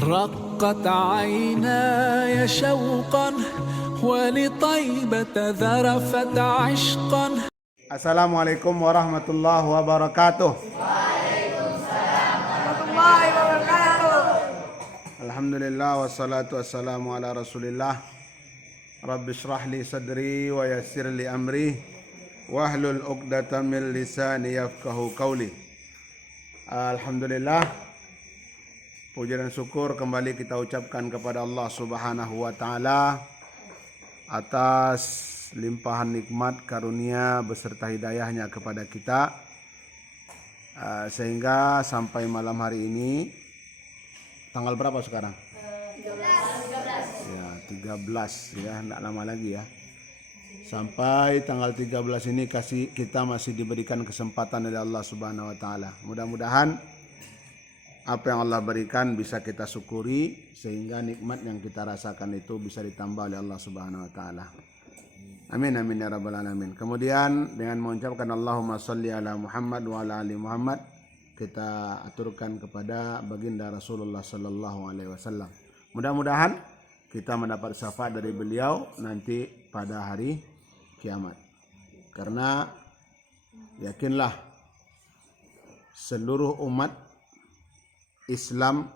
رقت عيناي شوقا ولطيبة ذرفت عشقا. Assalamualaikum warahmatullahi wabarakatuh. Alhamdulillah wassalatu wassalamu ala rasulillah. Rabbi shrah li sadri wa yassir li amri wahlul 'uqdatam min lisani yafqahu qawli. Alhamdulillah, puji dan syukur kembali kita ucapkan kepada Allah Subhanahu wa taala atas limpahan nikmat karunia beserta hidayahnya kepada kita, sehingga sampai malam hari ini tanggal berapa sekarang? 13 ya, tidak lama lagi ya. Sampai tanggal 13 ini kita masih diberikan kesempatan oleh Allah Subhanahu wa taala. Mudah-mudahan apa yang Allah berikan bisa kita syukuri sehingga nikmat yang kita rasakan itu bisa ditambah oleh Allah Subhanahu wa taala. Amin amin ya rabbal alamin. Kemudian dengan mengucapkan Allahumma sholli ala Muhammad wa ala ali Muhammad, kita aturkan kepada baginda Rasulullah sallallahu alaihi wasallam. Mudah-mudahan kita mendapat syafaat dari beliau nanti pada hari kiamat. Karena yakinlah seluruh umat Islam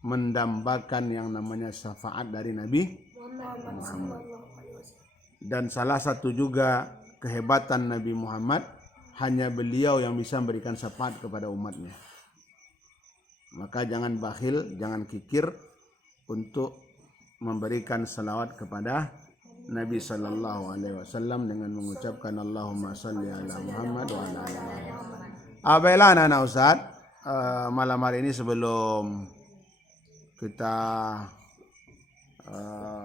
mendambakan yang namanya syafaat dari Nabi Muhammad. Dan salah satu juga kehebatan Nabi Muhammad, hanya beliau yang bisa memberikan syafaat kepada umatnya. Maka jangan bakhil, jangan kikir untuk memberikan salawat kepada Nabi sallallahu alaihi wasallam dengan mengucapkan Allahumma shalli ala Muhammad wa ala ali Muhammad. Baiklah anak-anak Ustaz, malam hari ini sebelum kita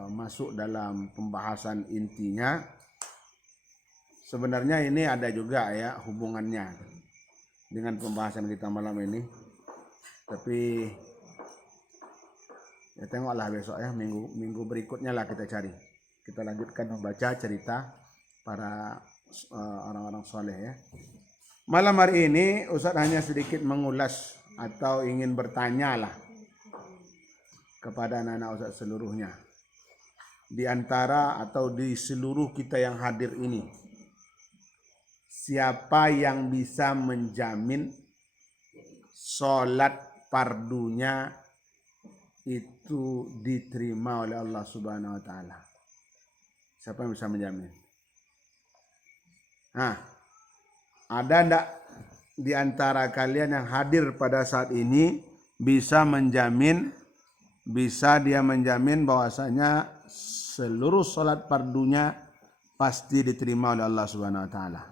masuk dalam pembahasan intinya, sebenarnya ini ada juga ya hubungannya dengan pembahasan kita malam ini, tapi ya tengoklah besok ya, minggu berikutnya lah kita cari. Kita lanjutkan membaca cerita para orang-orang soleh ya. Malam hari ini Ustaz hanya sedikit mengulas atau ingin bertanya lah kepada anak-anak Ustaz seluruhnya. Di antara atau di seluruh kita yang hadir ini, siapa yang bisa menjamin sholat fardunya itu diterima oleh Allah Subhanahu wa taala? Siapa yang bisa menjamin? Ada enggak di antara kalian yang hadir pada saat ini bisa menjamin bahwasanya seluruh sholat fardunya pasti diterima oleh Allah Subhanahu wa taala?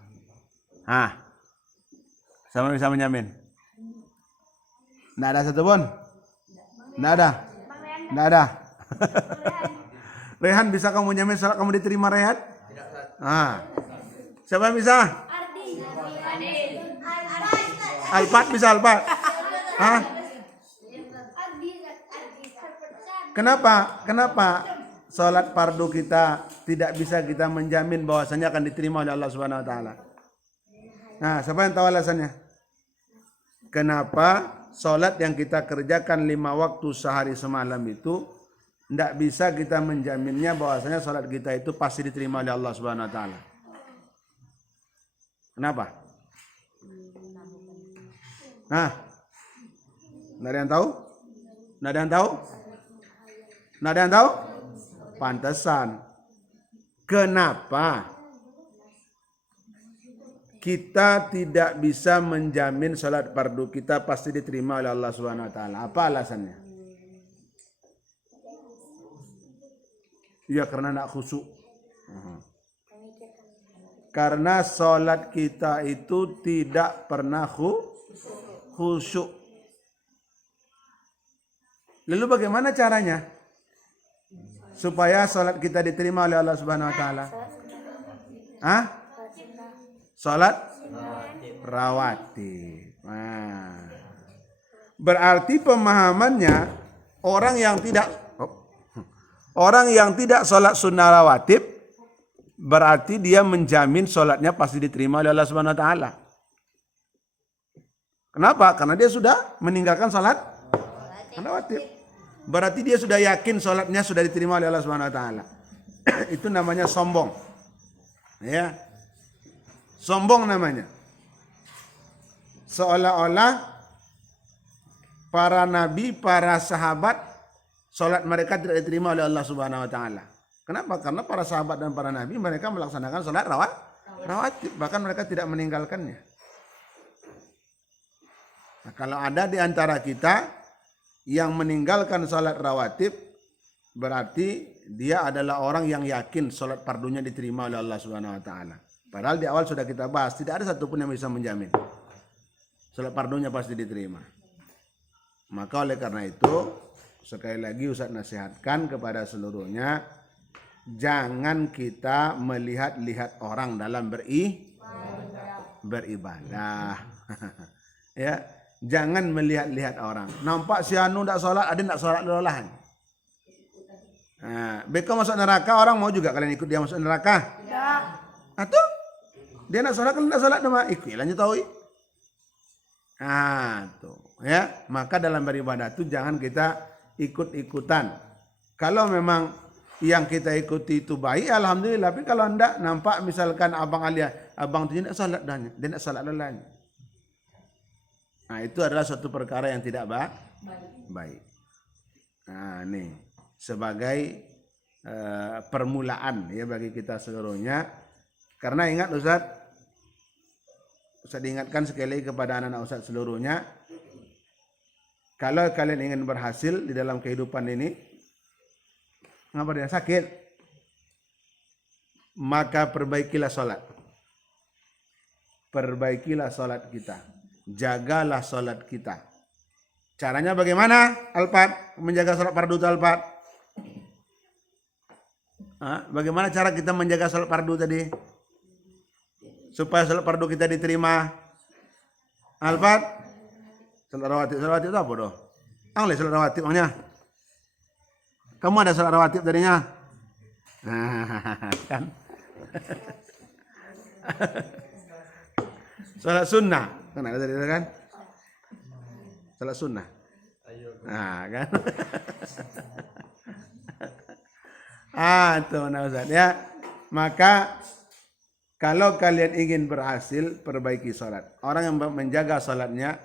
Siapa bisa menjamin? Enggak ada satupun? Enggak ada? Enggak ada? Rehan, bisa kamu menjamin salat kamu diterima, Rehan? Tidak. Siapa yang bisa? Alpat bisa, Alpat? Kenapa salat fardu kita tidak bisa kita menjamin bahwasanya akan diterima oleh Allah Subhanahu wa taala? Siapa yang tahu alasannya? Kenapa salat yang kita kerjakan 5 waktu sehari semalam itu tidak bisa kita menjaminnya bahwasanya salat kita itu pasti diterima oleh Allah Subhanahu wa taala? Kenapa? Tidak ada yang tahu? Tidak ada yang tahu? Tidak ada yang tahu? Pantesan. Kenapa kita tidak bisa menjamin salat fardu kita pasti diterima oleh Allah Subhanahu wa taala? Apa alasannya? Ya karena tidak khusyuk. Karena salat kita itu tidak pernah khusyuk. Lalu bagaimana caranya supaya salat kita diterima oleh Allah Subhanahu wa taala? Salat rawatib. Berarti pemahamannya orang yang tidak salat sunnah rawatib berarti dia menjamin salatnya pasti diterima oleh Allah Subhanahu wa taala. Kenapa? Karena dia sudah meninggalkan salat Rawatib. Berarti dia sudah yakin sholatnya sudah diterima oleh Allah Subhanahu Wa Taala. Itu namanya sombong. Ya, sombong namanya. Seolah-olah para nabi, para sahabat, sholat mereka tidak diterima oleh Allah Subhanahu Wa Taala. Kenapa? Karena para sahabat dan para nabi mereka melaksanakan sholat rawatib, bahkan mereka tidak meninggalkannya. Nah, kalau ada di antara kita yang meninggalkan sholat rawatib, berarti dia adalah orang yang yakin sholat fardunya diterima oleh Allah Subhanahu Wa Taala. Padahal di awal sudah kita bahas, tidak ada satupun yang bisa menjamin sholat fardunya pasti diterima. Maka oleh karena itu, sekali lagi Ustaz nasihatkan kepada seluruhnya, jangan kita melihat-lihat orang dalam beribadah. Ya, jangan melihat-lihat orang. Nampak si anu tidak sholat, ada tidak sholat lelahan. Nah, beko masuk neraka, orang mau juga kalian ikut dia masuk neraka? Tidak. Atau dia nak sholat, kalian tidak sholat nama ikut, lanjut tahu. Nah, tuh, ya. Maka dalam beribadah itu jangan kita ikut-ikutan. Kalau memang yang kita ikuti itu baik, alhamdulillah. Tapi kalau enggak, nampak misalkan abang Alia, abang itu tidak sholat dan dia tidak sholat lelahnya. Nah, itu adalah suatu perkara yang tidak baik. Nah, nih sebagai permulaan ya bagi kita seluruhnya. Karena ingat Ustaz diingatkan sekali kepada anak-anak Ustaz seluruhnya, kalau kalian ingin berhasil di dalam kehidupan ini, ngapa dia sakit, maka perbaikilah sholat. Perbaikilah sholat kita. Jagalah sholat kita. Caranya bagaimana? Alfat, menjaga sholat fardu itu Alfat. Bagaimana cara kita menjaga sholat fardu tadi? Supaya sholat fardu kita diterima. Alfat, sholat rawatib itu apa doh? Angle sholat rawatib maknya. Kamu ada sholat rawatib tadinya? Kan? Sholat sunnah. Kan ada tadi kan? Sholat sunnah. Nah, kan? Tuh nah Ustaz ya. Maka kalau kalian ingin berhasil, perbaiki sholat. Orang yang menjaga sholatnya,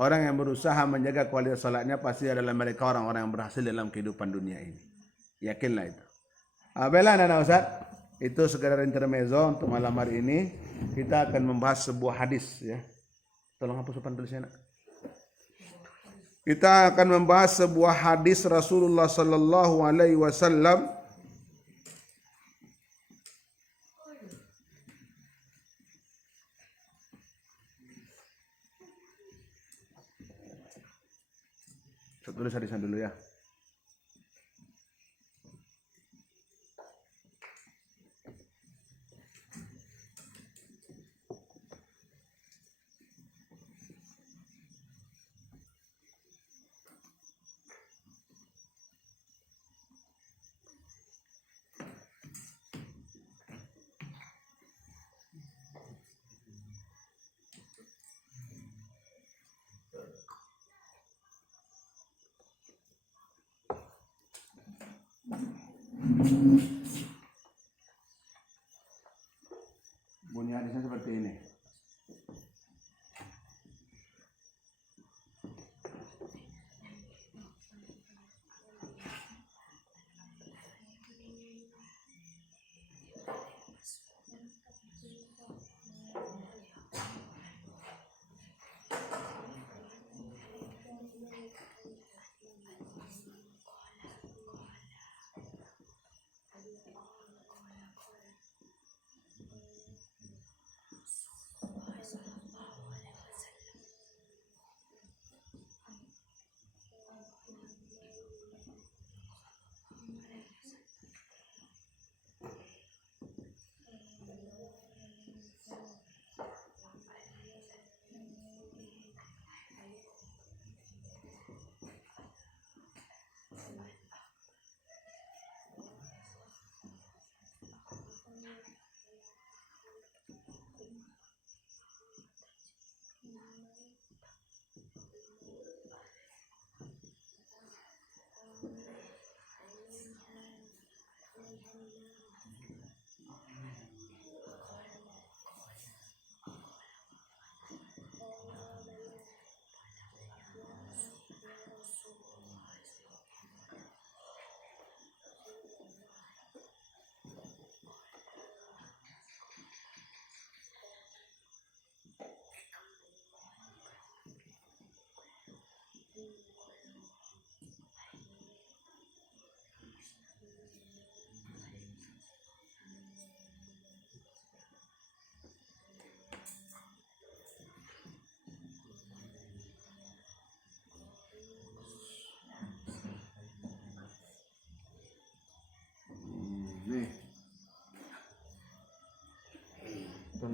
orang yang berusaha menjaga kualitas sholatnya, pasti adalah mereka orang-orang yang berhasil dalam kehidupan dunia ini. Yakinlah itu. Baiklah anak-anak Ustaz, itu sekedar intermezzo untuk malam hari ini. Kita akan membahas sebuah hadis ya. Tolong hapus papan tulisnya. Kita akan membahas sebuah hadis Rasulullah sallallahu alaihi wasallam tulis hadisnya dulu ya. Bunyi hadisnya seperti ini.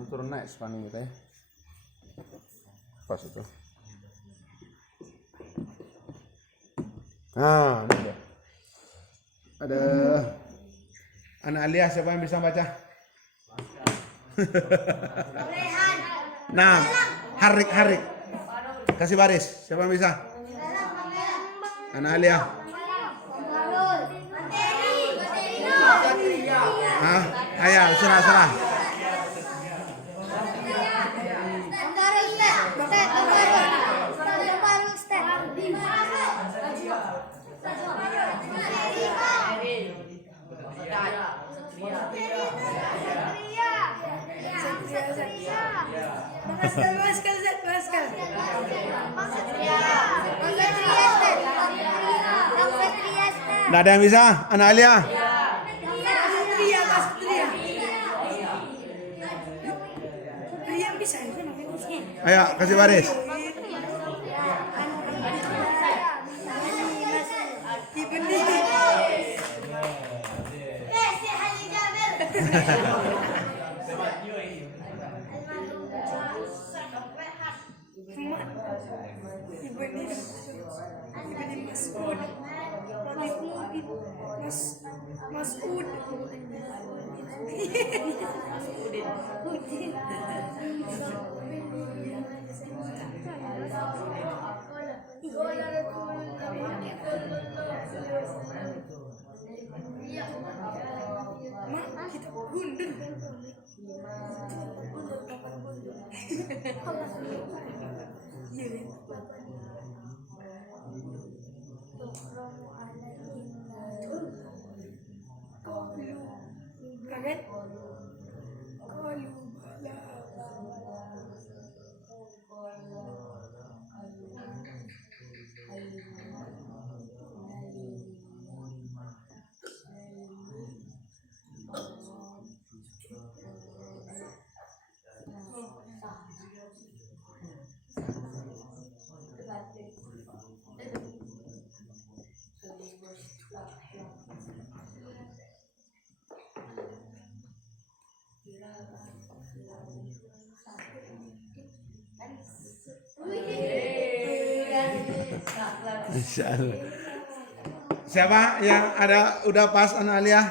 turun naik spanning kita ya. Pas itu. Nah, ini dia. Ada anak Alia, siapa yang bisa baca? Nah, Harik. Kasih baris. Siapa yang bisa? Anak Alia. Ah, ayah, serah. Nggak ada yang bisa? Anak Alia? Ayo, kasih baris. Mas'ud. Kaget? Insyaallah. Siapa yang ada udah pas anak Alia?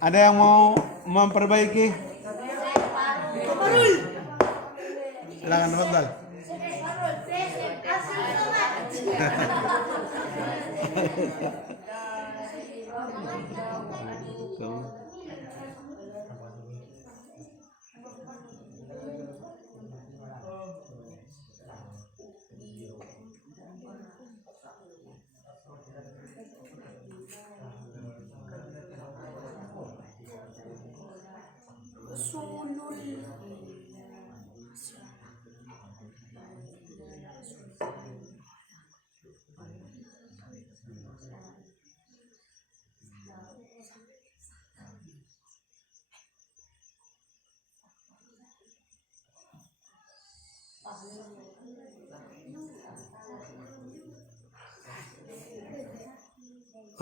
Ada yang mau memperbaiki? Silakan, tafadhal.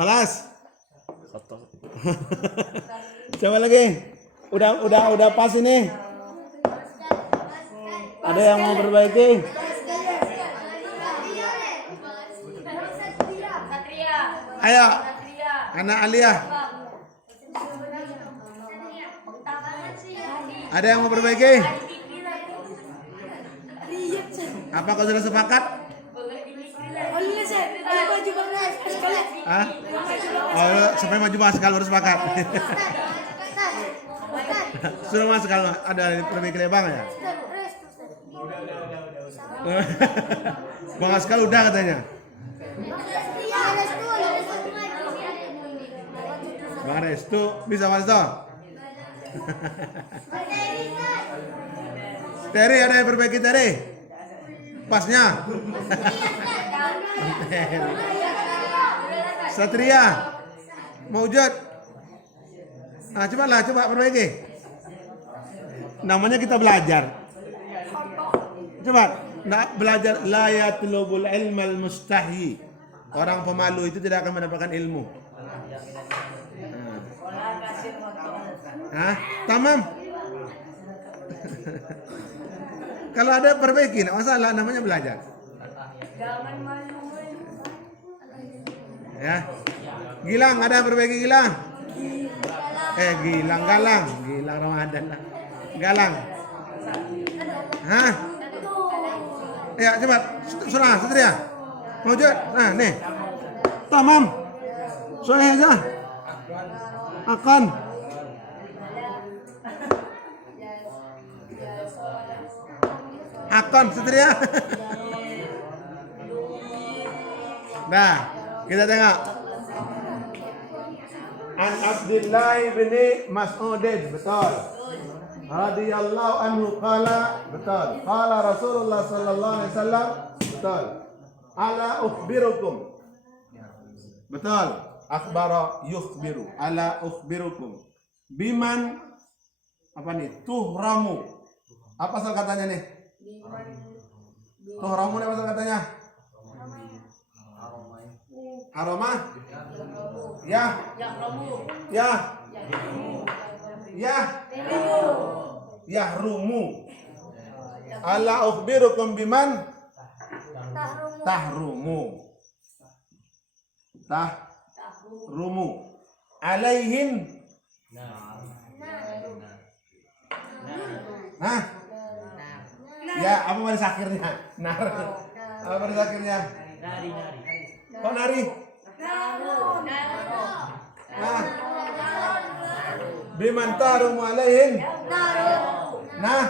Kelas. Coba lagi. Udah pas ini. Ada yang mau perbaiki? Ayo. Anak Alia. Ada yang mau perbaiki? Apa kau sudah sepakat? Hah? Oh, sampai maju masuk kalau baru sepakat. Sudah masuk kalau ada perbaiki Bang ya? Bang Askal udah katanya. Bang Restu bisa masuk. Teri, ada yang perbaiki Teri? Pasnya. Satria Maujud. Nah, coba perbaiki. Namanya kita belajar. Coba, belajar la yatlubul ilmal mustahi. Orang pemalu itu tidak akan mendapatkan ilmu. Hah? Tamam. Kalau ada perbaiki, nggak masalah, namanya belajar. Jangan malu-malu. Ya. Gilang, ada perbaiki Gilang? Gilang, Galang. Gilang Ramadan lah. Galang. Hah? Ya, cepat. Surah, Satria. Mawjud. Nah, nih. Tamam. Soalnya aja. Akan. Akan, Satria. Nah, kita tengok. An Abdullah bin Mas'ud, betul. Radhiyallahu anhu qala, betul. Qala Rasulullah sallallahu alaihi wasallam, betul. Ala ukhbirukum. Betul. Akhbara yukhbiru. Ala ukhbirukum. Biman apa nih? Tuhramu. Apa asal katanya nih? Tuhramu apa asal katanya? Aroma? Ya. Ya. Ya. Yahrumu. Ala ukhbirukum biman tahrumu. Tahrumu. Alaihin. Nah. Ya, apa baris akhirnya? Nar. Apa baris akhirnya? Kok nari? Nah. Biman tahrumu alaihin. Nah.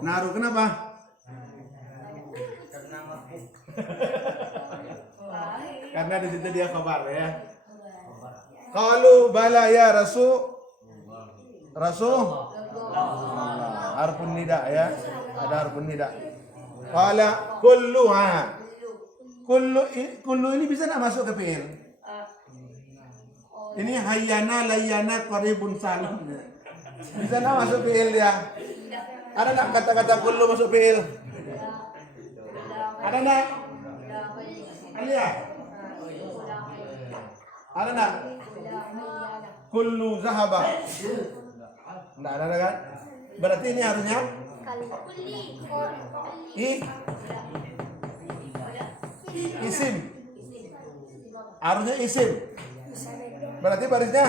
Naru kenapa? Karena di situ dia kabar ya. Qalu bala ya Rasul. Harfun nida ya. Ada harfun nida. Qala kulluha. Kullu ini bisa enggak masuk ke fi'il? Ini hayyana layyana qaribun salam. Bisa enggak masuk fi'il dia? Ada enggak kata-kata kullu masuk fi'il? Ada enggak? Alia? Ada enggak? Kullu zahaba. Enggak ada kan? Berarti ini harusnya isim. Harusnya isim. Berarti barisnya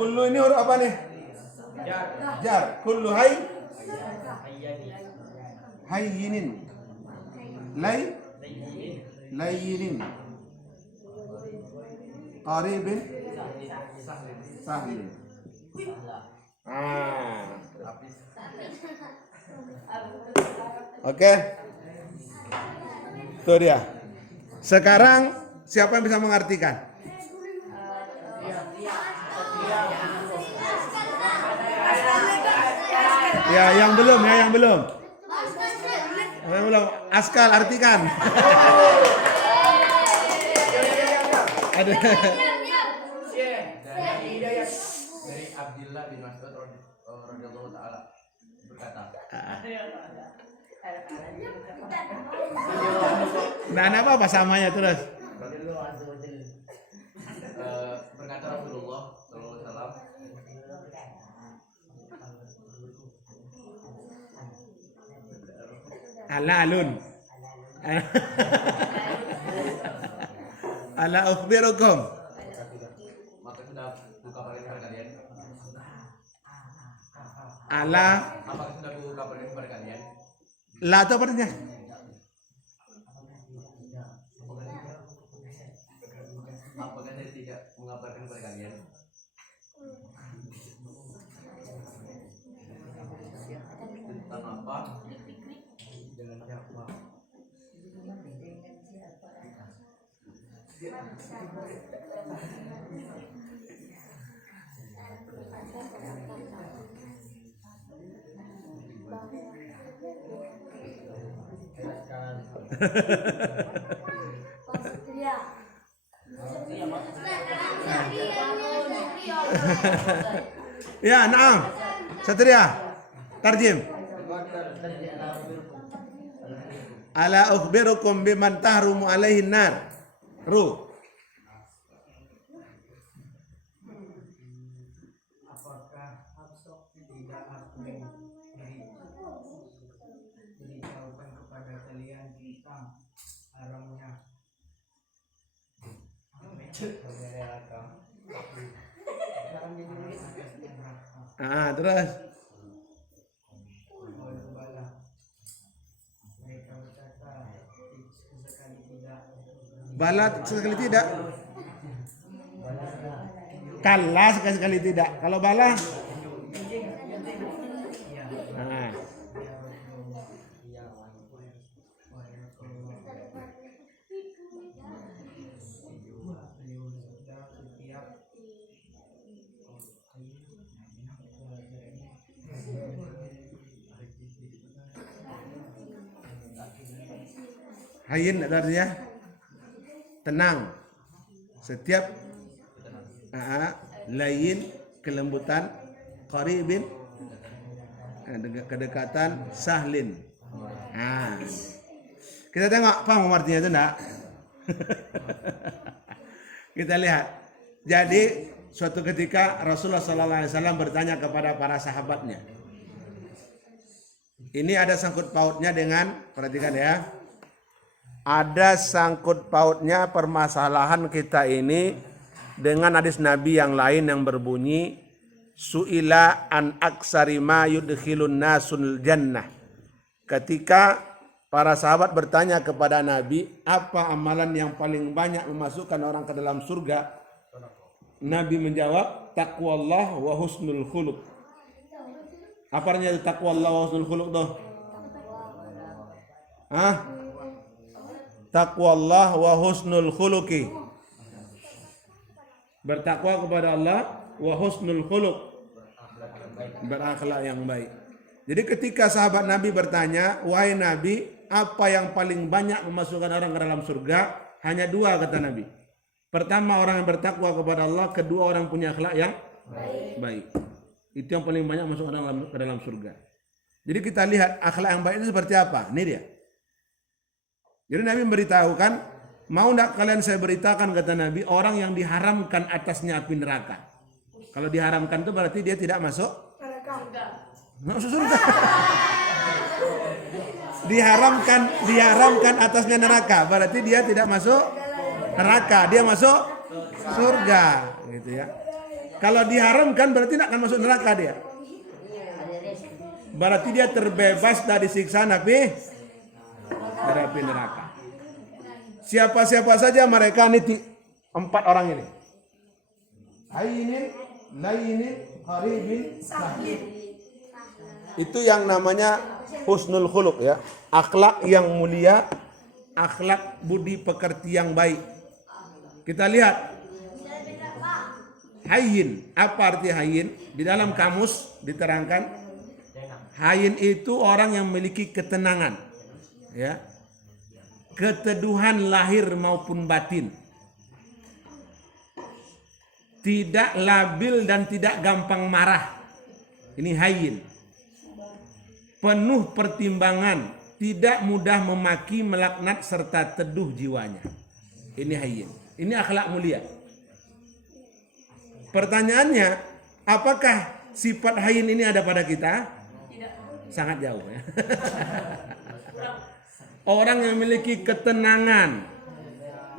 kullu ini huruf apa nih? Jar. Kullu hayyinin. Layyinin. Qaribin. Sahlin. Oke. Itu dia. Sekarang siapa yang bisa mengartikan? Ya, yang belum. Yang belum. Askal artikan. Ada. Dari Abdullah bin Mas'ud radhiyallahu taala berkata. Nah, apa samanya terus? Berkata Rasulullah sallallahu alaihi wasallam, Alalun. Ala ukhbirukum. maka sudah kukabarin kepada kalian. Ala. Apakah sudah kukabarin kepada kalian? La itu apa artinya? Apakah saya tidak mengabarkan kepada kalian? Tentang apa? Dengan siapa? Ya, naam. Satria. Tarjim. Ala ukhbirukum biman tahrumu alaihin nar. Ru. Terus bala sekali tidak. Kalla sekali tidak. Kalau bala hayyin artinya tenang. Setiap layin kelembutan, qaribin kedekatan, sahlin. Kita tengok paham artinya itu enggak? Kita lihat. Jadi suatu ketika Rasulullah SAW bertanya kepada para sahabatnya. Ini ada sangkut pautnya dengan, perhatikan ya. Ada sangkut pautnya permasalahan kita ini dengan hadis Nabi yang lain yang berbunyi su'ila an aksari ma yudkhilun nasul jannah. Ketika para sahabat bertanya kepada Nabi, apa amalan yang paling banyak memasukkan orang ke dalam surga? Nabi menjawab, taqwallah wa husnul khuluq. Apa artinya taqwallah wa husnul khuluq tuh? Taqwallah wa husnul khuluqi. Bertakwa kepada Allah wa husnul khuluq. Berakhlak yang baik. Jadi ketika sahabat Nabi bertanya, wahai Nabi, apa yang paling banyak memasukkan orang ke dalam surga? Hanya dua kata Nabi. Pertama orang yang bertakwa kepada Allah, kedua orang punya akhlak yang baik. Itu yang paling banyak masuk orang ke dalam surga. Jadi kita lihat akhlak yang baik itu seperti apa? Ini dia. Jadi Nabi memberitahukan, mau tidak kalian saya beritakan kata Nabi, orang yang diharamkan atasnya api neraka. Kalau diharamkan itu berarti dia tidak masuk masuk surga. Diharamkan atasnya neraka, berarti dia tidak masuk neraka, dia masuk surga, gitu ya. Kalau diharamkan berarti tidak akan masuk neraka dia. Berarti dia terbebas dari siksa dari api neraka. Siapa-siapa saja mereka ini 4 orang ini. Hayyin, layyin, qaribin, sahlin. Itu yang namanya husnul khuluq ya. Akhlak yang mulia, akhlak budi pekerti yang baik. Kita lihat. Hayyin, apa arti hayyin? Di dalam kamus diterangkan, hayyin itu orang yang memiliki ketenangan. Ya. Keteduhan lahir maupun batin. Tidak labil dan tidak gampang marah. Ini hayyin. Penuh pertimbangan, tidak mudah memaki, melaknat serta teduh jiwanya. Ini hayyin. Ini akhlak mulia. Pertanyaannya, apakah sifat hayyin ini ada pada kita? Tidak. Sangat jauh ya. Orang yang memiliki ketenangan,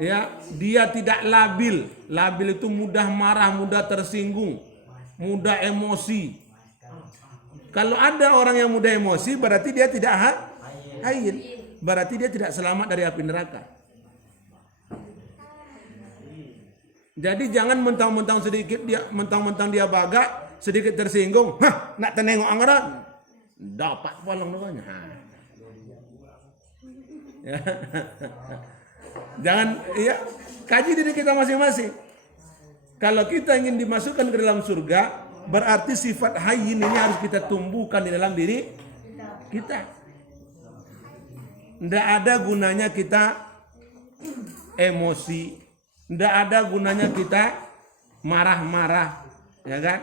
ya, dia tidak labil. Labil itu mudah marah, mudah tersinggung, mudah emosi. Kalau ada orang yang mudah emosi, berarti dia tidak hayyin. Berarti dia tidak selamat dari api neraka. Jadi jangan mentang-mentang dia baga, sedikit tersinggung, nak tenengok anggaran, dapat palang namanya. Ya. Jangan ya, kaji diri kita masing-masing. Kalau kita ingin dimasukkan ke dalam surga, berarti sifat hayyin ini harus kita tumbuhkan di dalam diri kita. Tidak ada gunanya kita emosi, tidak ada gunanya kita marah-marah, ya kan?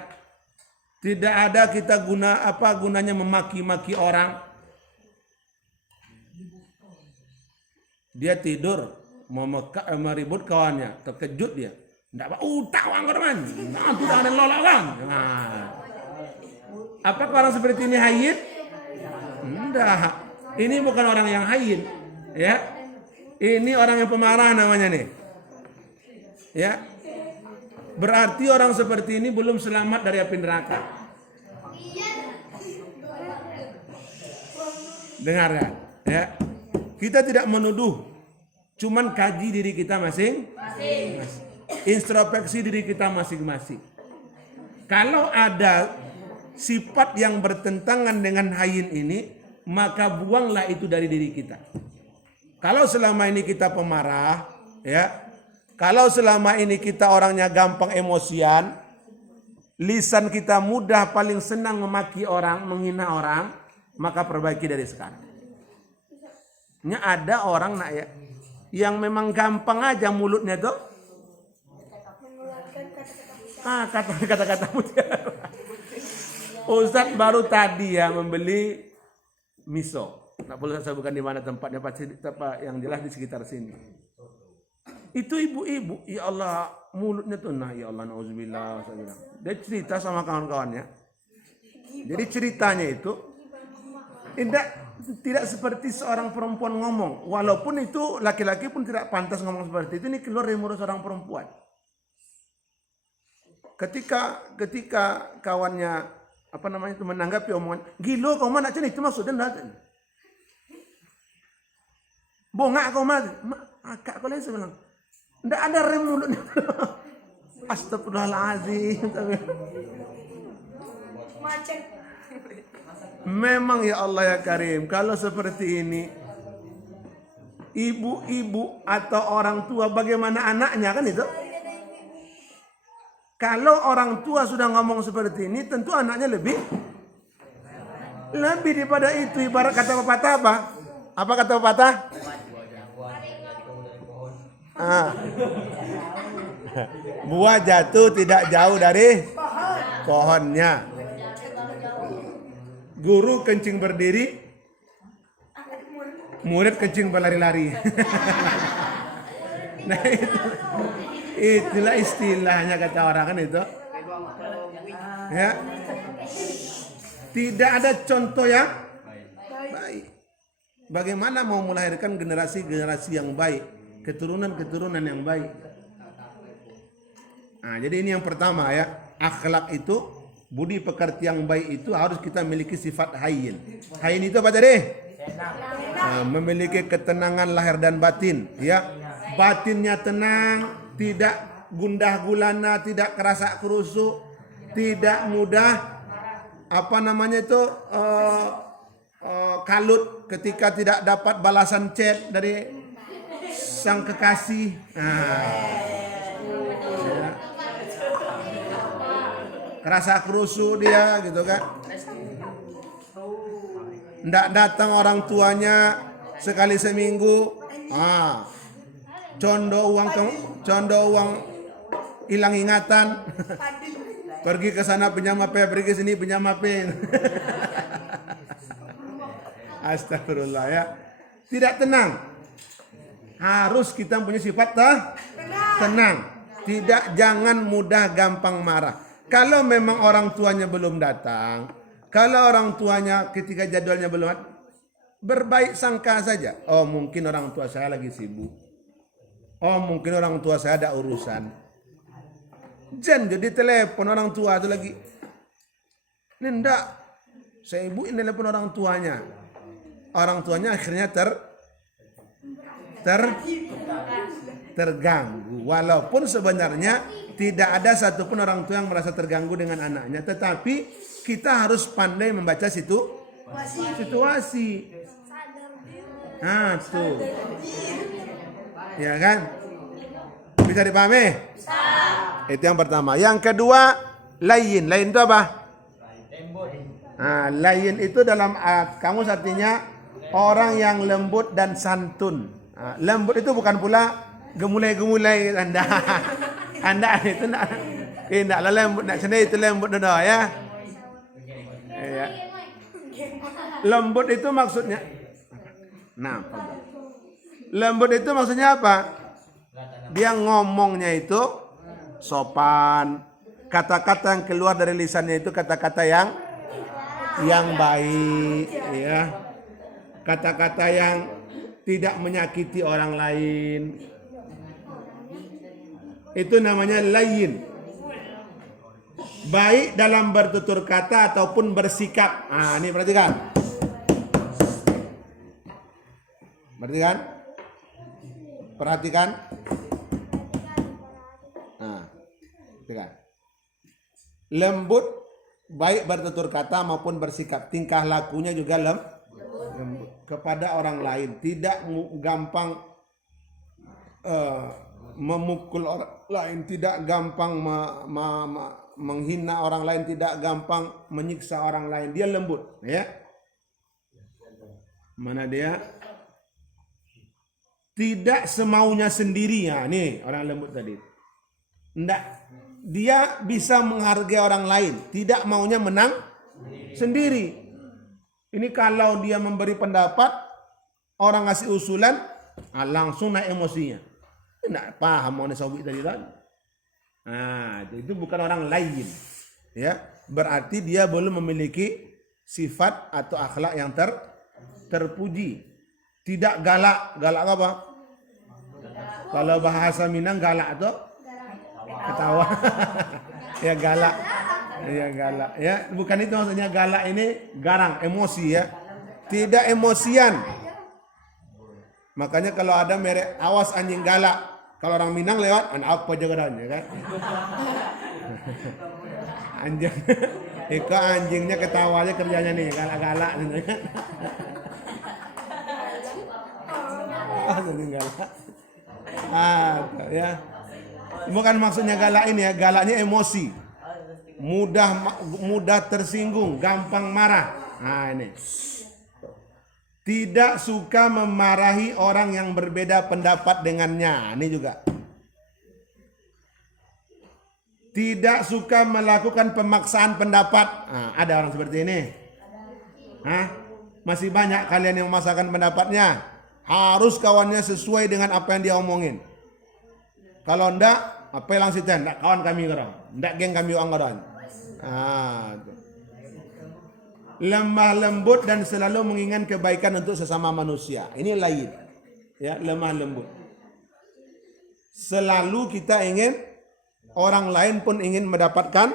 Tidak ada kita gunanya memaki-maki orang. Dia tidur mau meribut kawannya, terkejut dia. Enggak apa, tawang teman. Nah, tidak ada lola bang. Apakah orang seperti ini hayyin? Enggak. Ini bukan orang yang hayyin, ya. Ini orang yang pemarah namanya nih. Ya. Berarti orang seperti ini belum selamat dari api neraka. Dengarkan, ya. Kita tidak menuduh, cuman kaji diri kita masing-masing. Introspeksi diri kita masing-masing. Kalau ada sifat yang bertentangan dengan hayyin ini, maka buanglah itu dari diri kita. Kalau selama ini kita pemarah, ya, kalau selama ini kita orangnya gampang emosian, lisan kita mudah paling senang memaki orang, menghina orang, maka perbaiki dari sekarang. Ada orang nak ya, yang memang gampang aja mulutnya tuh, kata-kata mutiara. Ustadz baru tadi ya membeli miso. Nggak boleh saya bukan di mana tempatnya, pasti yang jelas di sekitar sini. Itu ibu-ibu, ya Allah mulutnya tuh, nah ya Allah nauzubillah. Dia cerita sama kawan-kawannya. Jadi ceritanya itu tidak seperti seorang perempuan ngomong. Walaupun itu laki-laki pun tidak pantas ngomong seperti itu. Ini keluar dari mulut seorang perempuan. Ketika kawannya itu menanggapi omongan, gilo kau mana cini itu maksudnya enggak. Bongak kau mana? Akak kau lain saya bilang. Enggak ada rem mulutnya. Astagfirullahaladzim. Macet. Memang ya Allah ya Karim, kalau seperti ini ibu-ibu atau orang tua bagaimana anaknya kan itu? Kalau orang tua sudah ngomong seperti ini, tentu anaknya lebih daripada itu. Ibarat kata pepatah apa? Apa kata pepatah? Buah jatuh tidak jauh dari pohonnya. Guru kencing berdiri, murid kencing berlari-lari. Nah itulah istilahnya kata orang kan itu. Ya. Tidak ada contoh yang baik. Bagaimana mau melahirkan generasi-generasi yang baik, keturunan-keturunan yang baik. Nah, jadi ini yang pertama ya, akhlak itu, budi pekerti yang baik itu harus kita miliki sifat hayyin. Hayyin itu apa tadi? Nah, memiliki ketenangan lahir dan batin, ya. Batinnya tenang, tidak gundah gulana, tidak kerasa kerusuk, tidak mudah kalut ketika tidak dapat balasan chat dari sang kekasih. Kerasa kerusuk dia gitu kan. Nggak datang orang tuanya sekali seminggu. Condo uang hilang ingatan. Pergi ke sana pinjam HP, pergi ke sini pinjam HP. Astagfirullah ya. Tidak tenang. Harus kita punya sifat tenang. Jangan mudah gampang marah. Kalau memang orang tuanya belum datang, kalau orang tuanya ketika jadwalnya belum ada, berbaik sangka saja. Oh mungkin orang tua saya lagi sibuk. Oh mungkin orang tua saya ada urusan. Jangan jadi telepon orang tua itu lagi. Ini enggak. Saya ibu ini telepon orang tuanya. Orang tuanya akhirnya terganggu. Walaupun sebenarnya tidak ada satupun orang tua yang merasa terganggu dengan anaknya. Tetapi kita harus pandai membaca situasi. Nah tuh. Ya kan? Bisa dipahami? Itu yang pertama. Yang kedua, layyin. Layyin itu apa? Layyin itu dalam kamus artinya orang yang lembut dan santun. Lembut itu bukan pula gemulai-gemulai Anda itu nak lembut nak sendiri itu lembut dah ya. Ya. Lembut itu maksudnya. Lembut itu maksudnya apa? Dia ngomongnya itu sopan. Kata-kata yang keluar dari lisannya itu kata-kata yang baik, ya. Kata-kata yang tidak menyakiti orang lain. Itu namanya layyin. Baik dalam bertutur kata ataupun bersikap. Ini perhatikan. Perhatikan. Perhatikan. Lembut baik bertutur kata maupun bersikap. Tingkah lakunya juga lembut kepada orang lain. Tidak gampang memukul orang lain, tidak gampang menghina orang lain, tidak gampang menyiksa orang lain. Dia lembut, ya. Mana dia? Tidak semaunya sendiri. Nih orang lembut tadi. Enggak, dia bisa menghargai orang lain, tidak maunya menang sendiri. Ini kalau dia memberi pendapat, orang ngasih usulan, langsung naik emosinya. Tidak paham mau nasawi tadi kan? Itu bukan orang lain, ya. Berarti dia belum memiliki sifat atau akhlak yang terpuji. Tidak galak. Galak apa? Kalau bahasa Minang galak atau ketawa. Ya galak. Ya galak. Ya, bukan itu maksudnya galak ini garang, emosi ya. Tidak emosian. Makanya kalau ada merek awas anjing galak. Kalau orang Minang lewat, apa jagaan ya kan? Anjing. Iko anjingnya ketawa aja kerjanya nih, galak-galak gitu kan. Anjing galak. Ya. Bukan maksudnya galak ini ya, galaknya emosi. Mudah tersinggung, gampang marah. Ini. Tidak suka memarahi orang yang berbeda pendapat dengannya. Ini juga. Tidak suka melakukan pemaksaan pendapat. Ada orang seperti ini. Masih banyak kalian yang memaksakan pendapatnya. Harus kawannya sesuai dengan apa yang dia omongin. Kalau enggak, apa yang langsung enggak kawan kami orang. Enggak geng kami orang. Lemah lembut dan selalu menginginkan kebaikan untuk sesama manusia. Ini lain. Ya, lemah lembut. Selalu kita ingin orang lain pun ingin mendapatkan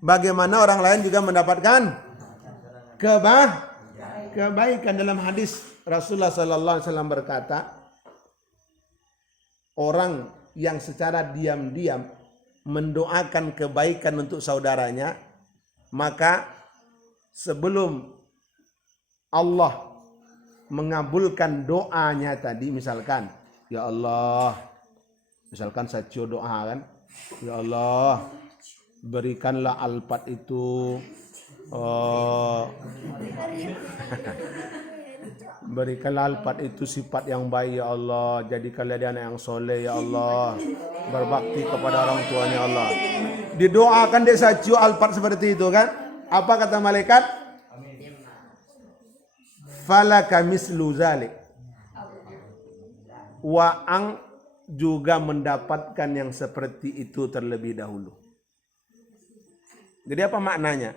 bagaimana orang lain juga mendapatkan kebaikan. Dalam hadis Rasulullah sallallahu alaihi wasallam berkata, orang yang secara diam-diam mendoakan kebaikan untuk saudaranya, maka sebelum Allah mengabulkan doanya tadi, misalkan, ya Allah, misalkan saya doa kan, ya Allah, berikanlah Alpat itu, berikanlah Alpat itu sifat yang baik ya Allah, jadikanlah dia anak yang soleh ya Allah, berbakti kepada orang tuanya ya Allah. Didoakan dia saja Alpat seperti itu kan. Apa kata malaikat? Falaka mislu zalik. Wa'ang juga mendapatkan yang seperti itu terlebih dahulu. Jadi apa maknanya?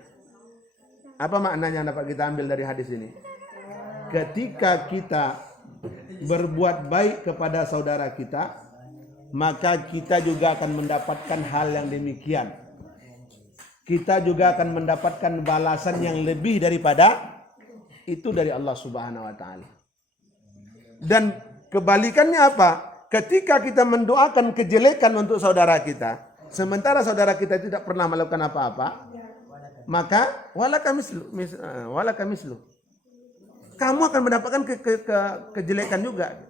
Apa maknanya yang dapat kita ambil dari hadis ini? Ketika kita berbuat baik kepada saudara kita, maka kita juga akan mendapatkan hal yang demikian. Kita juga akan mendapatkan balasan yang lebih daripada itu dari Allah Subhanahu wa taala. Dan kebalikannya apa? Ketika kita mendoakan kejelekan untuk saudara kita, sementara saudara kita tidak pernah melakukan apa-apa, maka walaka mislu. Kamu akan mendapatkan kejelekan juga.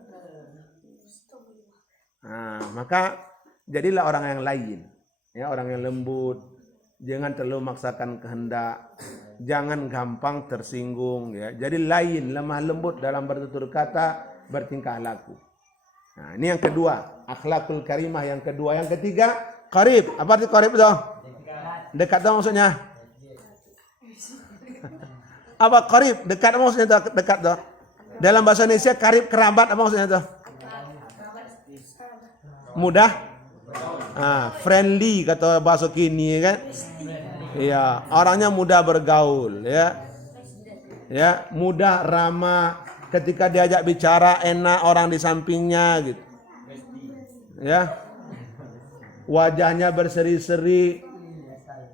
Maka jadilah orang yang lain, ya, orang yang lembut. Jangan terlalu memaksakan kehendak, jangan gampang tersinggung, ya. Jadi lain, lemah lembut dalam bertutur kata, bertingkah laku. Ini yang kedua, akhlakul karimah yang kedua. Yang ketiga, qarib. Apa arti qarib itu? Dekat itu maksudnya. Apa qarib? Dekat apa maksudnya itu? Dekat itu. Dalam bahasa Indonesia qarib, kerabat, apa maksudnya itu? Mudah. Friendly kata bahasa kini kan. Ya, orangnya mudah bergaul ya. Ya, mudah ramah ketika diajak bicara enak orang di sampingnya gitu. Ya. Wajahnya berseri-seri.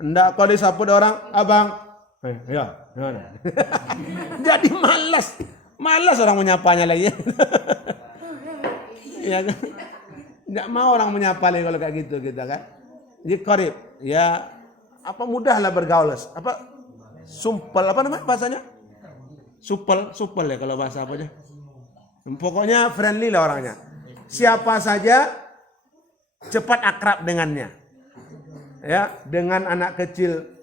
Enggak kalau disaput orang, abang. Ya. Jadi malas orang menyapanya lagi. Ya kan? Enggak mau orang menyapa lagi kalau kayak gitu kita kan. Jadi qarib, ya apa mudahlah bergaul. Apa sumpel apa namanya bahasanya? Supel ya kalau bahasa apa aja. Pokoknya friendly lah orangnya. Siapa saja cepat akrab dengannya. Ya, dengan anak kecil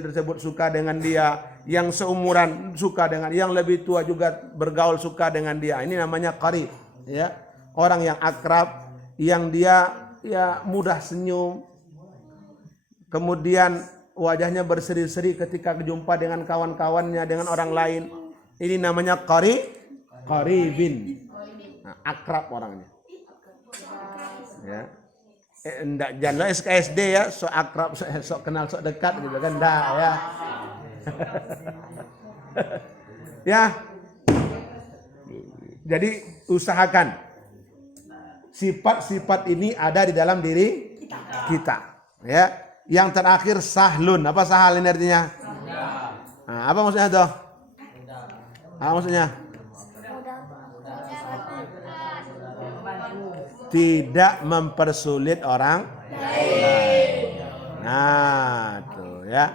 tersebut suka dengan dia, yang seumuran suka dengan, yang lebih tua juga bergaul suka dengan dia. Ini namanya qarib, ya. Orang yang akrab, yang dia ya mudah senyum. Kemudian wajahnya berseri-seri ketika berjumpa dengan kawan-kawannya, dengan orang lain. Ini namanya qaribin. Nah, akrab orangnya. Ya. Enggak jangan SKSD ya, sok akrab, sok kenal, sok dekat gitu kan, enggak ya. Ya. Jadi usahakan sifat-sifat ini ada di dalam diri kita. Ya. Yang terakhir sahlun. Apa sahal ini artinya? Nah, apa maksudnya tuh? Apa maksudnya? Tidak mempersulit orang lain. Nah, tuh ya.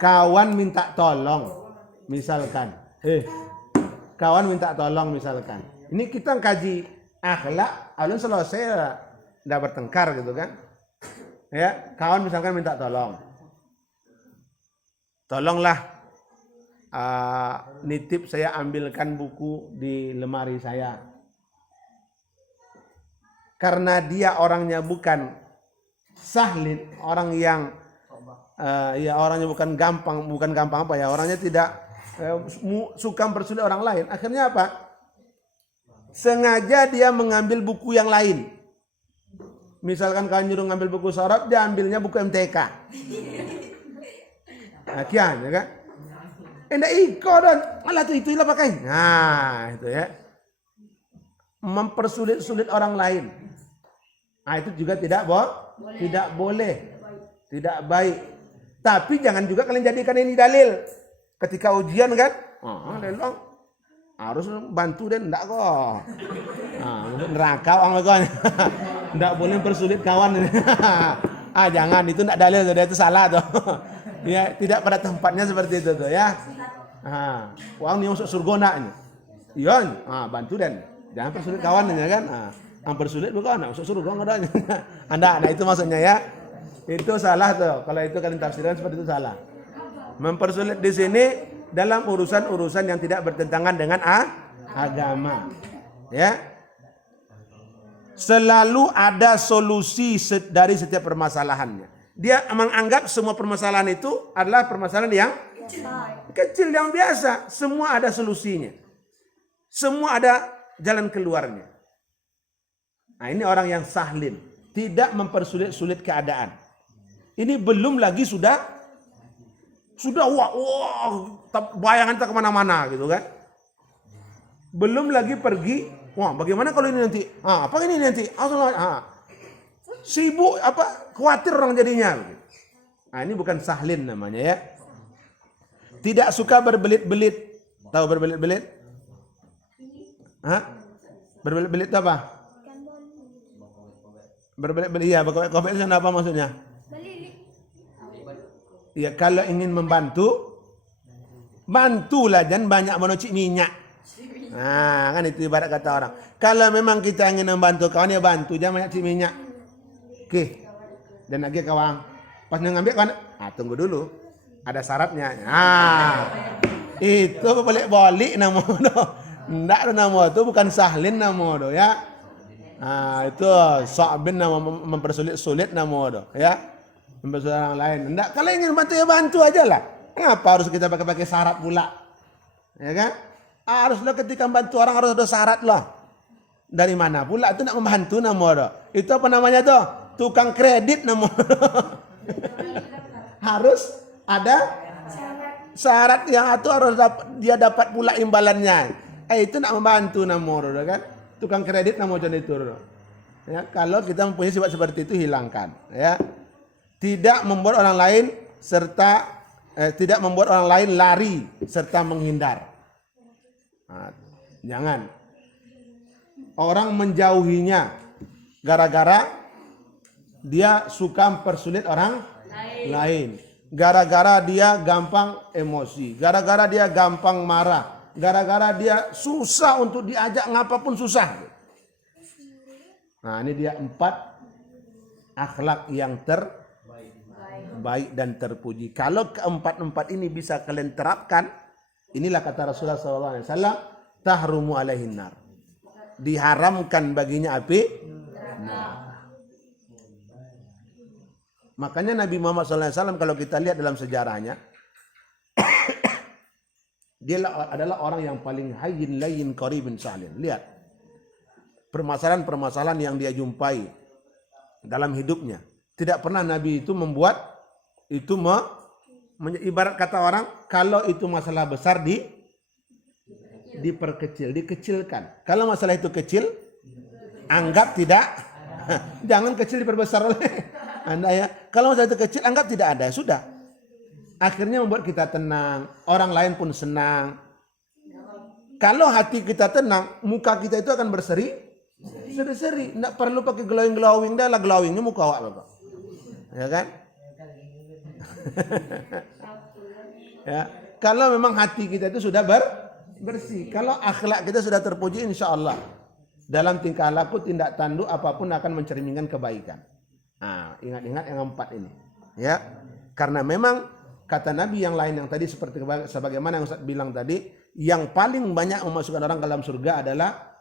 Kawan minta tolong, misalkan. Kawan minta tolong, misalkan. Ini kita kaji akhlak, alun selesai tidak bertengkar gitu kan. Ya, kawan misalkan minta tolong. Tolonglah nitip saya ambilkan buku di lemari saya. Karena dia orangnya bukan sahlin, orang yang ya orangnya bukan gampang apa ya, orangnya tidak suka mempersulit orang lain. Akhirnya apa? Sengaja dia mengambil buku yang lain. Misalkan kalian nyuruh ngambil buku sorot, dia ambilnya buku MTK. Nah, kian ya kan? Enggak iko dan malah itu pakai. Nah, itu ya. Mempersulit-sulit orang lain. Nah, itu juga tidak boleh. Tidak baik. Tapi jangan juga kalian jadikan ini dalil. Ketika ujian kan, lelong harus bantu dan enggak kok. Nah, neraka orang lain. Enggak boleh mempersulit kawan. Jangan, itu enggak dalil, itu salah tuh. Ya, tidak pada tempatnya seperti itu tuh ya. Uang nih masuk surga nak ini. Iya, bantu dan jangan persulit kawan ya kan. Persulit bukan masuk surga enggak ada. Nah itu maksudnya ya. Itu salah tuh. Kalau itu kalian tafsiran seperti itu salah. Mempersulit di sini dalam urusan-urusan yang tidak bertentangan dengan agama. Ya. Selalu ada solusi dari setiap permasalahannya. Dia menganggap semua permasalahan itu adalah permasalahan yang kecil, yang biasa. Semua ada solusinya. Semua ada jalan keluarnya. Nah, ini orang yang sahlin, tidak mempersulit-sulit keadaan. Ini belum lagi sudah wah bayangan kita kemana-mana gitu kan. Belum lagi pergi, wah bagaimana kalau ini nanti? Apa ini nanti? Sibuk khawatir orang jadinya. Nah, ini bukan sahlin namanya ya. Tidak suka berbelit-belit. Tahu berbelit-belit? Berbelit-belit itu apa? Berbelit-belit, iya, berkobek itu apa maksudnya? Iya, kalau ingin membantu, bantulah, dan banyak menocik minyak. Nah, kan itu ibarat kata orang. Kalau memang kita ingin membantu kawan, ya bantu, jangan banyak cik minyak. Oke, dan lagi kawan, pas ngambil kawan, tunggu dulu, ada syaratnya. Itu balik-balik nama do. Ndak ada nama itu bukan sahlin nama do ya. Itu sa'bin nama mempersulit-sulit nama do ya. Mempersulit orang lain. Ndak, kalau ingin bantu ya bantu aja lah. Kenapa harus kita pakai syarat pula? Ya kan? Haruslah ketika bantu orang harus ada syarat lah. Dari mana pula itu nak membantu nama do? Itu apa namanya tuh? Tukang kredit nama do. Harus ada syarat yang itu harus dia dapat pula imbalannya. Itu nak membantu namor, kan? Tukang kredit namor macam itu. Ya, kalau kita mempunyai sifat seperti itu hilangkan. Ya, tidak membuat orang lain tidak membuat orang lain lari serta menghindar. Nah, jangan. Orang menjauhinya gara-gara dia suka mempersulit orang lain. Gara-gara dia gampang emosi, gara-gara dia gampang marah, gara-gara dia susah untuk diajak ngapapun susah. Nah, ini dia 4 akhlak yang terbaik dan terpuji. Kalau keempat-empat ini bisa kalian terapkan, inilah kata Rasulullah SAW, tahrumu alaihin nar. Diharamkan baginya api. Makanya Nabi Muhammad SAW kalau kita lihat dalam sejarahnya, dia adalah orang yang paling hayyin layyin qaribun salin. Lihat permasalahan-permasalahan yang dia jumpai dalam hidupnya. Tidak pernah Nabi itu membuat itu ibarat kata orang, kalau itu masalah besar diperkecil, dikecilkan. Kalau masalah itu kecil, anggap tidak. Jangan kecil diperbesar oleh Anda ya. Kalau masalah itu kecil, anggap tidak ada. Sudah. Akhirnya membuat kita tenang. Orang lain pun senang. Kalau hati kita tenang, muka kita itu akan berseri-seri. Tidak perlu pakai glowing-glowing. Dah lah glowingnya muka awak Bapak. Ya kan? Ya. Kalau memang hati kita itu sudah bersih. Kalau akhlak kita sudah terpuji, insya Allah dalam tingkah laku, tindak tanduk apapun akan mencerminkan kebaikan. Nah, ingat-ingat yang 4 ini, ya. Karena memang kata Nabi yang lain yang tadi seperti sebagaimana yang Ustaz bilang tadi, yang paling banyak memasukkan orang ke dalam surga adalah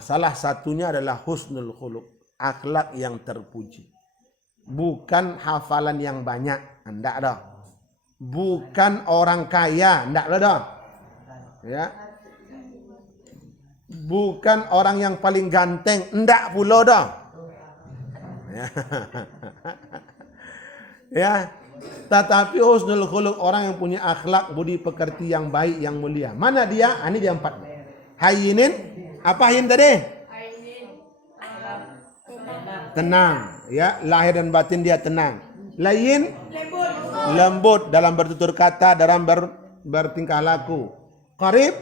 salah satunya adalah husnul khuluq, akhlak yang terpuji. Bukan hafalan yang banyak, enggak dah. Bukan orang kaya, enggak dah. Ya. Bukan orang yang paling ganteng, enggak pula dah. Ya, tetapi husnul khuluq, orang yang punya akhlak budi pekerti yang baik, yang mulia. Mana dia? Ini dia 4. Hayyinin, apa hayyin tadi? Tenang, ya, lahir dan batin dia tenang. Layyin, lembut dalam bertutur kata, dalam bertingkah laku. Qarib,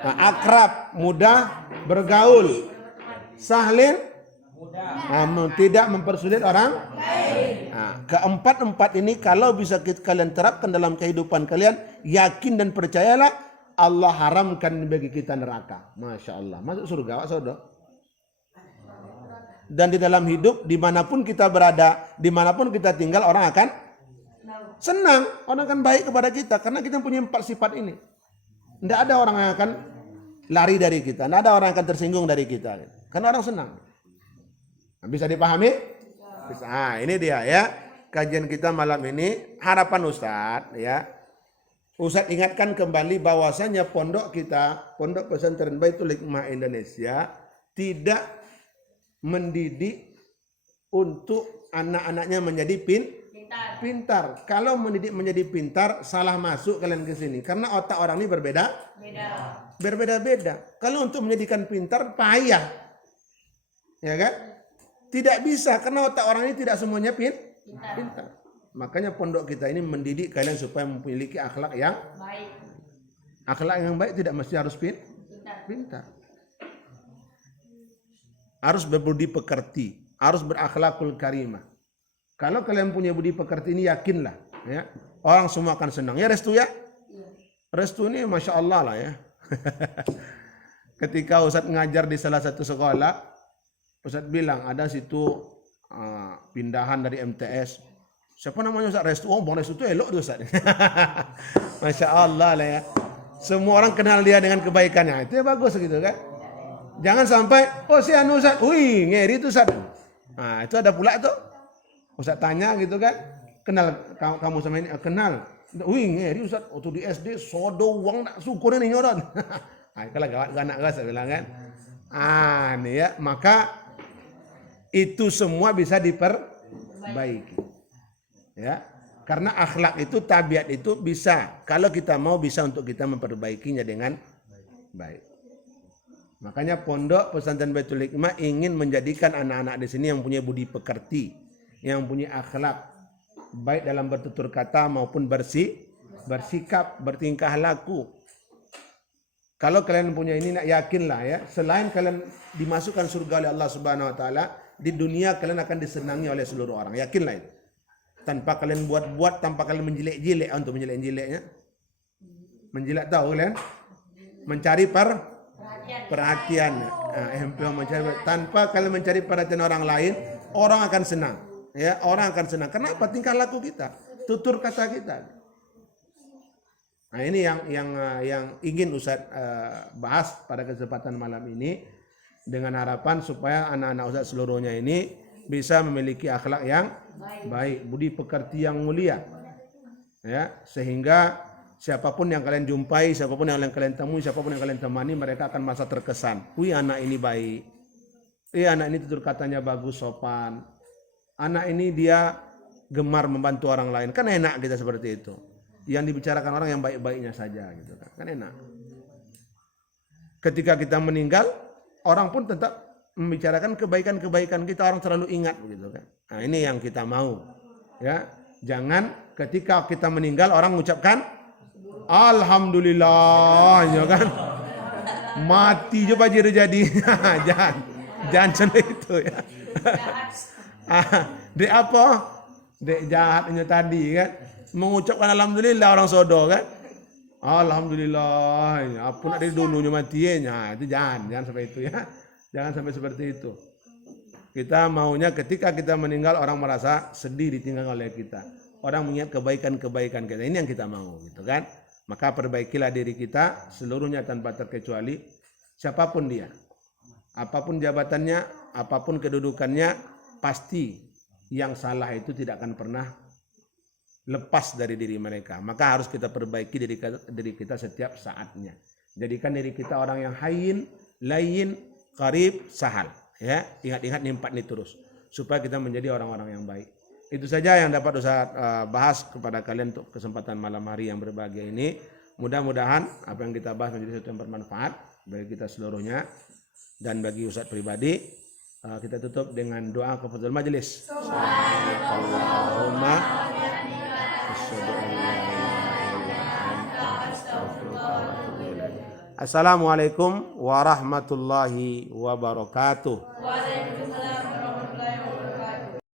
akrab, mudah bergaul. Sahlin, tidak mempersulit orang. Keempat-empat ini kalau bisa kalian terapkan dalam kehidupan kalian, yakin dan percayalah Allah haramkan bagi kita neraka. Masya Allah, masuk surga, saudara. Dan di dalam hidup, dimanapun kita berada, dimanapun kita tinggal, orang akan senang, orang akan baik kepada kita karena kita punya 4 sifat ini. Tidak ada orang yang akan lari dari kita, tidak ada orang yang akan tersinggung dari kita, karena orang senang. Bisa dipahami? Bisa. Ini dia ya kajian kita malam ini. Harapan Ustadz ya. Ustadz ingatkan kembali bahwasanya pondok kita, Pondok Pesantren Baitul Hikmah Indonesia, tidak mendidik untuk anak-anaknya menjadi pintar. Kalau mendidik menjadi pintar, salah masuk kalian ke sini. Karena otak orang ini berbeda-beda. Kalau untuk menjadikan pintar, payah. Ya kan? Tidak bisa, karena otak orang ini tidak semuanya pintar. Makanya pondok kita ini mendidik kalian supaya memiliki akhlak yang baik. Akhlak yang baik tidak mesti harus pintar. Harus berbudi pekerti, harus berakhlakul karimah. Kalau kalian punya budi pekerti ini, yakinlah ya, orang semua akan senang. Ya Restu ya? Restu ini Masya Allah lah ya. Ketika Ustadz ngajar di salah satu sekolah, Ustadz bilang ada situ pindahan dari MTS. Siapa namanya Ustadz Restu? Oh Bang Restu itu elok tuh Ustadz. Masya Allah lah ya. Semua orang kenal dia dengan kebaikannya. Itu ya bagus gitu kan. Jangan sampai, oh si anu Ustadz, wih ngeri itu Ustadz. Nah itu ada pula tuh. Ustadz tanya gitu kan, kenal kamu sama ini? Kenal. Wih ngeri Ustadz, waktu di SD sodo uang nak syukur ini nyoron. Nah kalau gak nak gas bilang kan. Ini ya, maka itu semua bisa diperbaiki. Ya. Karena akhlak itu, tabiat itu bisa, kalau kita mau bisa untuk kita memperbaikinya dengan baik. Makanya pondok pesantren Baitul Hikmah ingin menjadikan anak-anak di sini yang punya budi pekerti, yang punya akhlak, baik dalam bertutur kata maupun bersikap, bertingkah laku. Kalau kalian punya ini, yakinlah ya, selain kalian dimasukkan surga oleh Allah Subhanahu wa taala, di dunia kalian akan disenangi oleh seluruh orang. Yakinlah itu. Tanpa kalian buat-buat, tanpa kalian menjilik-jilik. Untuk menjilik-jiliknya, menjilik tahu kalian? Mencari perhatian. Tanpa kalian mencari perhatian orang lain, orang akan senang. Ya, orang akan senang. Kenapa? Tingkah laku kita, tutur kata kita. Nah, ini yang ingin Ustaz bahas pada kesempatan malam ini, dengan harapan supaya anak-anak Ustaz seluruhnya ini bisa memiliki akhlak yang baik, budi pekerti yang mulia. Ya, sehingga siapapun yang kalian jumpai, siapapun yang kalian temui, siapapun yang kalian temani, mereka akan merasa terkesan. Wih, anak ini baik. Anak ini tutur katanya bagus, sopan. Anak ini dia gemar membantu orang lain. Kan enak kita seperti itu. Yang dibicarakan orang yang baik-baiknya saja gitu kan. Kan enak. Ketika kita meninggal, orang pun tetap membicarakan kebaikan-kebaikan kita, orang selalu ingat begitu kan. Nah, ini yang kita mau. Ya, jangan ketika kita meninggal orang mengucapkan alhamdulillah, ya kan. Mati je bajir jadi. Jangan macam itu ya. Dek apa? Dek jahatnya tadi kan. Mengucapkan alhamdulillah orang sodo kan. Alhamdulillah. Apa nak dari dulunya matinya. Itu jangan sampai itu ya. Jangan sampai seperti itu. Kita maunya ketika kita meninggal orang merasa sedih ditinggal oleh kita. Orang mengingat kebaikan-kebaikan kita. Ini yang kita mau gitu kan. Maka perbaikilah diri kita seluruhnya tanpa terkecuali, siapapun dia. Apapun jabatannya, apapun kedudukannya, pasti yang salah itu tidak akan pernah lepas dari diri mereka. Maka harus kita perbaiki diri kita setiap saatnya. Jadikan diri kita orang yang hayyin, layyin, qarib, sahal. Ya, ingat-ingat nih 4 nih terus supaya kita menjadi orang-orang yang baik. Itu saja yang dapat Ustaz bahas kepada kalian untuk kesempatan malam hari yang berbahagia ini. Mudah-mudahan apa yang kita bahas menjadi sesuatu yang bermanfaat bagi kita seluruhnya dan bagi Ustaz pribadi. Kita tutup dengan doa kafaratul majelis. Allahumma Assalamualaikum warahmatullahi wabarakatuh.